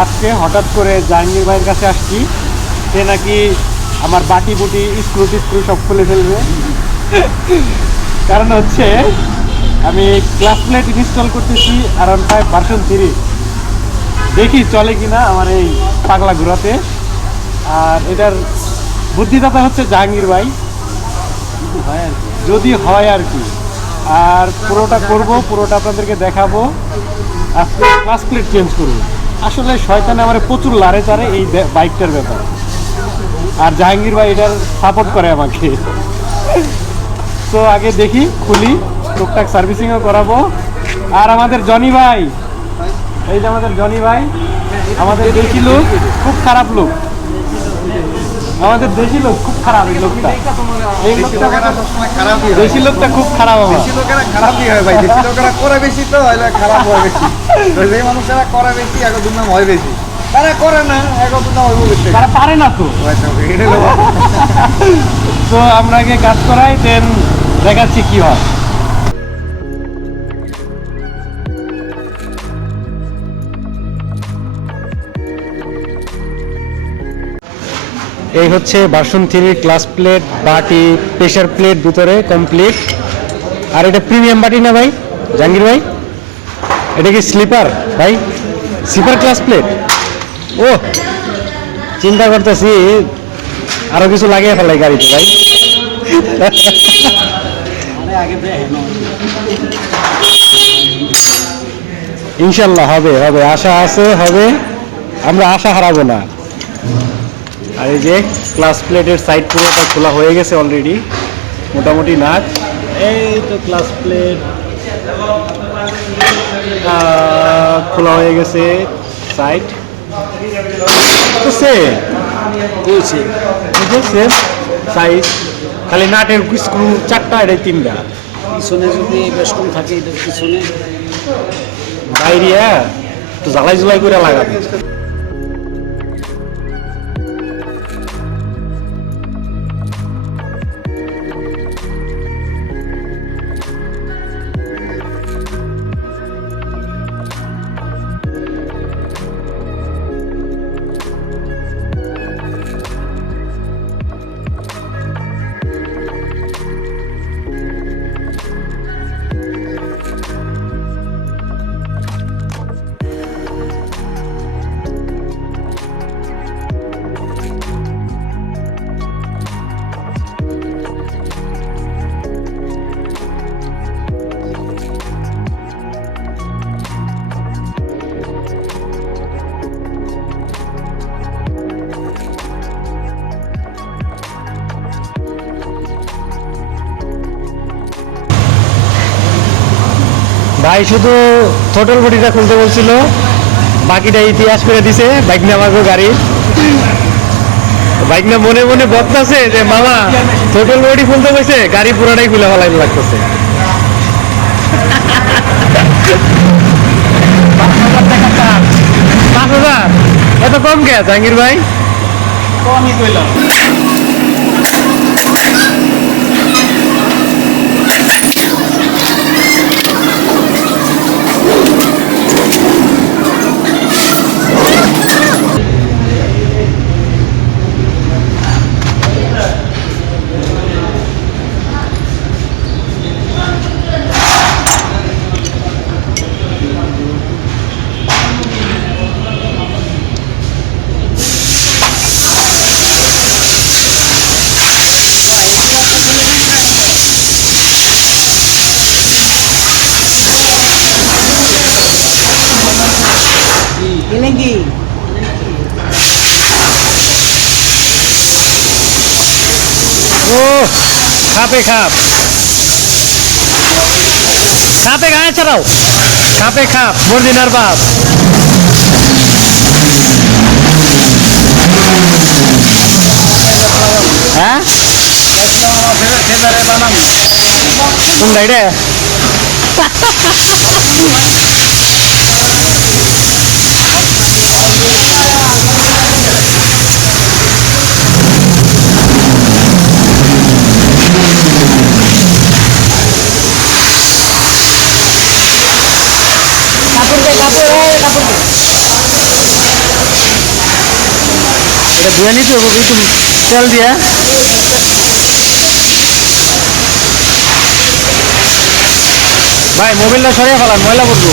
আজকে হঠাৎ করে জাহাঙ্গীর ভাইয়ের কাছে আসছি, সে নাকি আমার বাটি বুটি স্ক্রু সব খুলে ফেলবে। কারণ হচ্ছে আমি ক্লাস প্লেট ইনস্টল করতেছি R15 ভার্সন 3, দেখি চলে কিনা আমার এই পাগলা ঘোরাতে। আর এটার বুদ্ধিদাতা হচ্ছে জাহাঙ্গীর ভাই, যদি হয় আর কি। আর পুরোটা করব, পুরোটা আপনাদেরকে দেখাবো। আজকে ক্লাস প্লেট চেঞ্জ করবো। আসলে শয়তানে আমার প্রচুর লারে চারে এই বাইকটার ব্যাপার, আর জাহাঙ্গীর ভাই এটার সাপোর্ট করে আমাকে। তো আগে দেখি খুলি, টুকটাক সার্ভিসিংও করাবো। আর আমাদের জনি ভাই, এই যে আমাদের জনি ভাই, আমাদের দেশি লোক, খুব খারাপ লোক, আমাদের দেশি লোক খুব খারাপ। এই লোকটা, এই লোকটা দেশি লোকটা খুব খারাপ। দেশি লোকেরা খারাপই হয় ভাই, দেশি লোকেরা করে বেশি তো হলে খারাপ হয় বেশি। যে মানুষেরা করে বেশি এক দুর্নাম হয় বেশি, তারা করে না এক দুর্নাম হইব বেশি, তারা পারে না তো। তো আমরা আগে কাজ করাই, দেন দেখাচ্ছি কি হয়। এই হচ্ছে ভার্সন 3 ক্লাস প্লেট, বাটি, প্রেসার প্লেট ভিতরে কমপ্লিট। আর এটা প্রিমিয়াম বাটি না ভাই জাহাঙ্গীর ভাই? এটা কি স্লিপার ভাই? Sleeper class plate? ও চিন্তা করতেছি আরো কিছু লাগিয়ে ফেলাই গাড়িতে ভাই। ইনশাল্লাহ হবে, হবে, আশা আছে, হবে, আমরা আশা হারাবো না। আর এই যে ক্লাস প্লেটের সাইড পুরোটা খোলা হয়ে গেছে অলরেডি, মোটামুটি নাট। এই তো ক্লাস প্লেট খোলা হয়ে গেছে, সাইড তো সেম সাইজ, খালি নাটের স্ক্রু 4টা, এটা 3টা। পিছনে যদি বেশ কম থাকে এটার পিছনে বাইরে তো জ্বালাই জুলাই করে লাগাবে। ভাই শুধু থ্রোটল বডিটা খুলতে বলছিল, বাকিটা ইতিহাস করে দিছে। বাইক না আমাকে গাড়ি, বাইক না মনে মনে বদলাছে যে মামা থ্রোটল বডি খুলতে বলছে, গাড়ি পুরোটাই খুলে ফেলাই লাগতেছে। 5,000 এত কম কে জাহাঙ্গীর ভাই? কমই কইলাম। Ilenggi. Oh, খাপে খাপ, খাপে গায়ে চালাও, খাপে খাপ, মর্জিনার বাপ। হ্যাঁ কোনটা এটা? Kapur এটা ধুয়ে নিতে হবে একটু তেল দিয়ে। ভাই মোবিলটা সরিয়ে ফেলান, ময়লা পড়বো।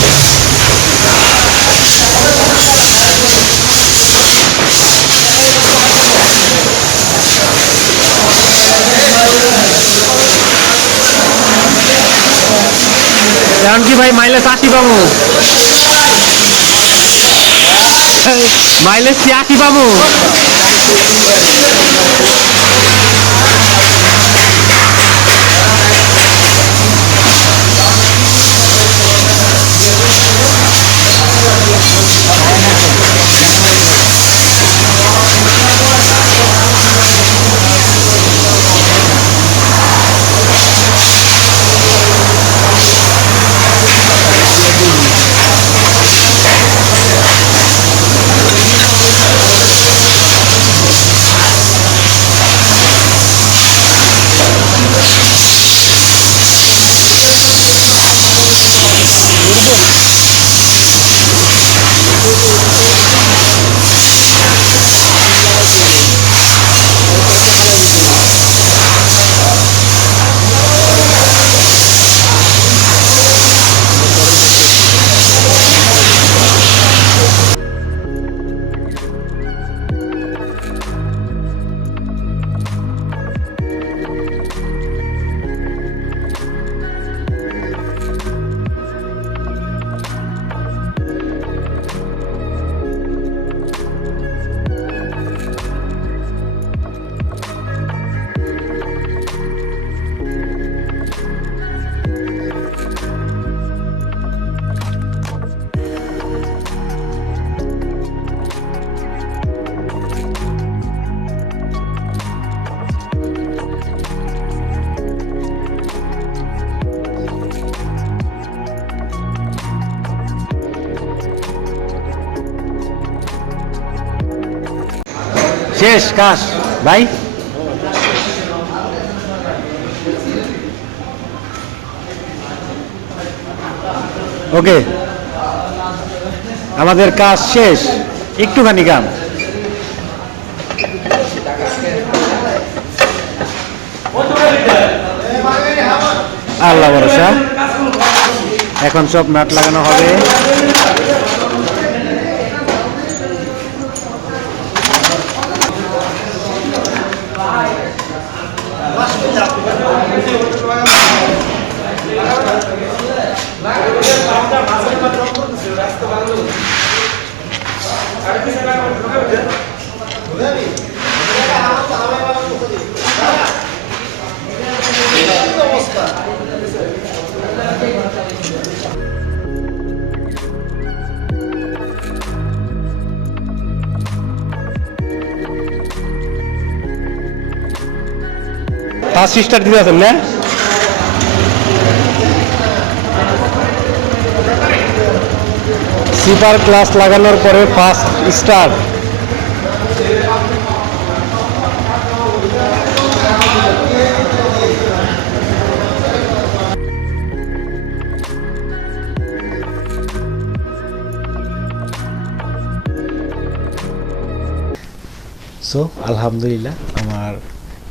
এখন কি ভাই মাইলেজ 80 পাবো? মাইলেজ কি 80 পাবো? শেষ কাজ ভাই। ওকে, আমাদের কাজ শেষ, একটুখানি কাম। আল্লাহ ভরসা, এখন সব নাট লাগানো হবে। ফার্স্ট স্টার্ট দিতে আছেন না? সুপার ক্লাস লাগানোর পরে ফার্স্ট স্টার্ট। সো আলহামদুলিল্লাহ আমার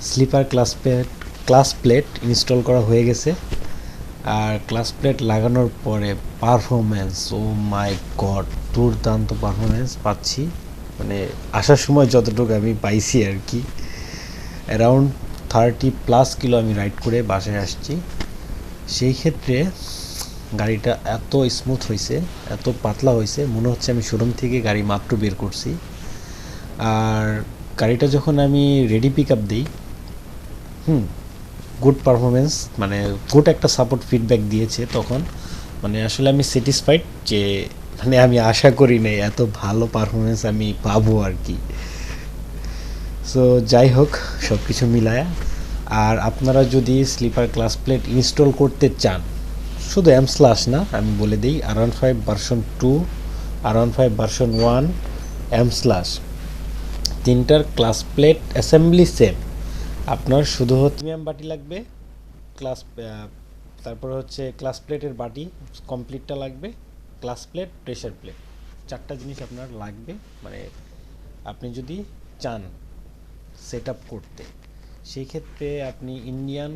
স্লিপার ক্লাস প্লেট ইনস্টল করা হয়ে গেছে। আর ক্লাস প্লেট লাগানোর পরে পারফরমেন্স, ও মাই গড, দুর্দান্ত পারফরমেন্স পাচ্ছি। মানে আসার সময় যতটুকু আমি পাইছি আর কি, অ্যারাউন্ড 30+ কিলো আমি রাইড করে বাসায় আসছি। সেই ক্ষেত্রে গাড়িটা এত স্মুথ হয়েছে, এত পাতলা হয়েছে, মনে হচ্ছে আমি শোরুম থেকে গাড়ি মাত্র বের করছি। আর গাড়িটা যখন আমি রেডি পিক আপ দিই, গুড পারফরমেন্স, মানে গুড একটা সাপোর্ট ফিডব্যাক দিয়েছে তখন। মানে আসলে আমি স্যাটিসফাইড, যে মানে আমি আশা করি নাই এত ভালো পারফরমেন্স আমি পাবো আর কি। সো যাই হোক, সব কিছু মিলায়া। আর আপনারা যদি স্লিপার ক্লাস প্লেট ইনস্টল করতে চান, শুধু mslaz না, আমি বলে দিই R15 version 2, R15 version 1, mslaz, তিনটার ক্লাস প্লেট অ্যাসেম্বলি সেম। আপনার শুধু প্রিমিয়াম বাটি লাগবে, তারপর হচ্ছে ক্লাস প্লেটের বাটি কমপ্লিটটা লাগবে, ক্লাস প্লেট, প্রেশার প্লেট, 4টা জিনিস আপনার লাগবে। মানে আপনি যদি চান সেট আপ করতে, সেই ক্ষেত্রে আপনি ইন্ডিয়ান,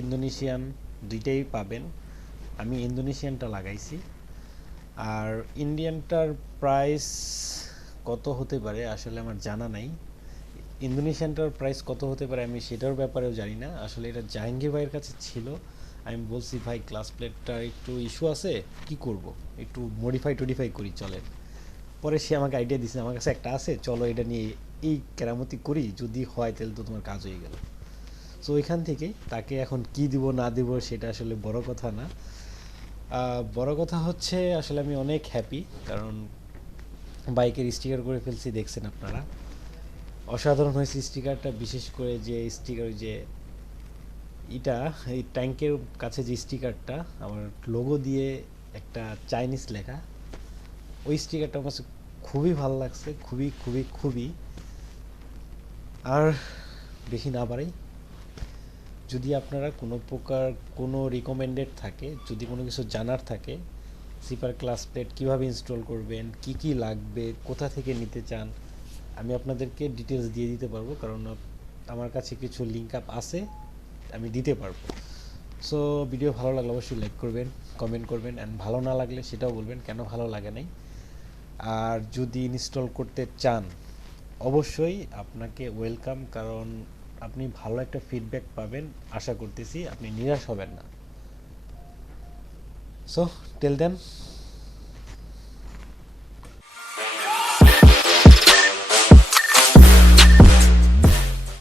ইন্দোনেশিয়ান দুইটাই পাবেন। আমি ইন্দোনেশিয়ানটা লাগাইছি। আর ইন্ডিয়ানটার প্রাইস কত হতে পারে আসলে আমার জানা নাই। ইন্দোনেশিয়ানটার প্রাইস কত হতে পারে আমি সেটার ব্যাপারেও জানি না। আসলে এটা জাহাঙ্গীর ভাইয়ের কাছে ছিল, আমি বলছি ভাই ক্লাস প্লেটটা একটু ইস্যু আছে, কি করব, একটু মডিফাই করি চলেন। পরে সে আমাকে আইডিয়া দিয়েছে, আমার কাছে একটা আছে, চলো এটা নিয়ে এই কেরামতি করি, যদি হয় তাহলে তো তোমার কাজ হয়ে গেল। সো ওইখান থেকে তাকে এখন কি দিব না দিব সেটা আসলে বড় কথা না। বড় কথা হচ্ছে আসলে আমি অনেক হ্যাপি, কারণ বাইকের স্টিকার করে ফেলছি, দেখছেন আপনারা, অসাধারণ হয়েছে স্টিকারটা। বিশেষ করে যে স্টিকার, যে এটা এই ট্যাঙ্কের কাছে যে স্টিকারটা আমার লোগো দিয়ে একটা চাইনিজ লেখা, ওই স্টিকারটা আমার কাছে খুবই ভালো লাগছে, খুবই খুবই খুবই। আর বেশি না বাড়াই, যদি আপনারা কোনো প্রকার কোনো রিকমেন্ডেড থাকে, যদি কোনো কিছু জানার থাকে, সিপার ক্লাস প্লেট কীভাবে ইনস্টল করবেন, কি কি লাগবে, কোথা থেকে নিতে চান, আমি আপনাদেরকে ডিটেলস দিয়ে দিতে পারবো, কারণ আমার কাছে কিছু লিঙ্ক আপ আছে, আমি দিতে পারবো। সো ভিডিও ভালো লাগলে অবশ্যই লাইক করবেন, কমেন্ট করবেন, অ্যান্ড ভালো না লাগলে সেটাও বলবেন কেন ভালো লাগে নাই। আর যদি ইনস্টল করতে চান অবশ্যই আপনাকে ওয়েলকাম, কারণ আপনি ভালো একটা ফিডব্যাক পাবেন, আশা করতেছি আপনি নিরাশ হবেন না। So till then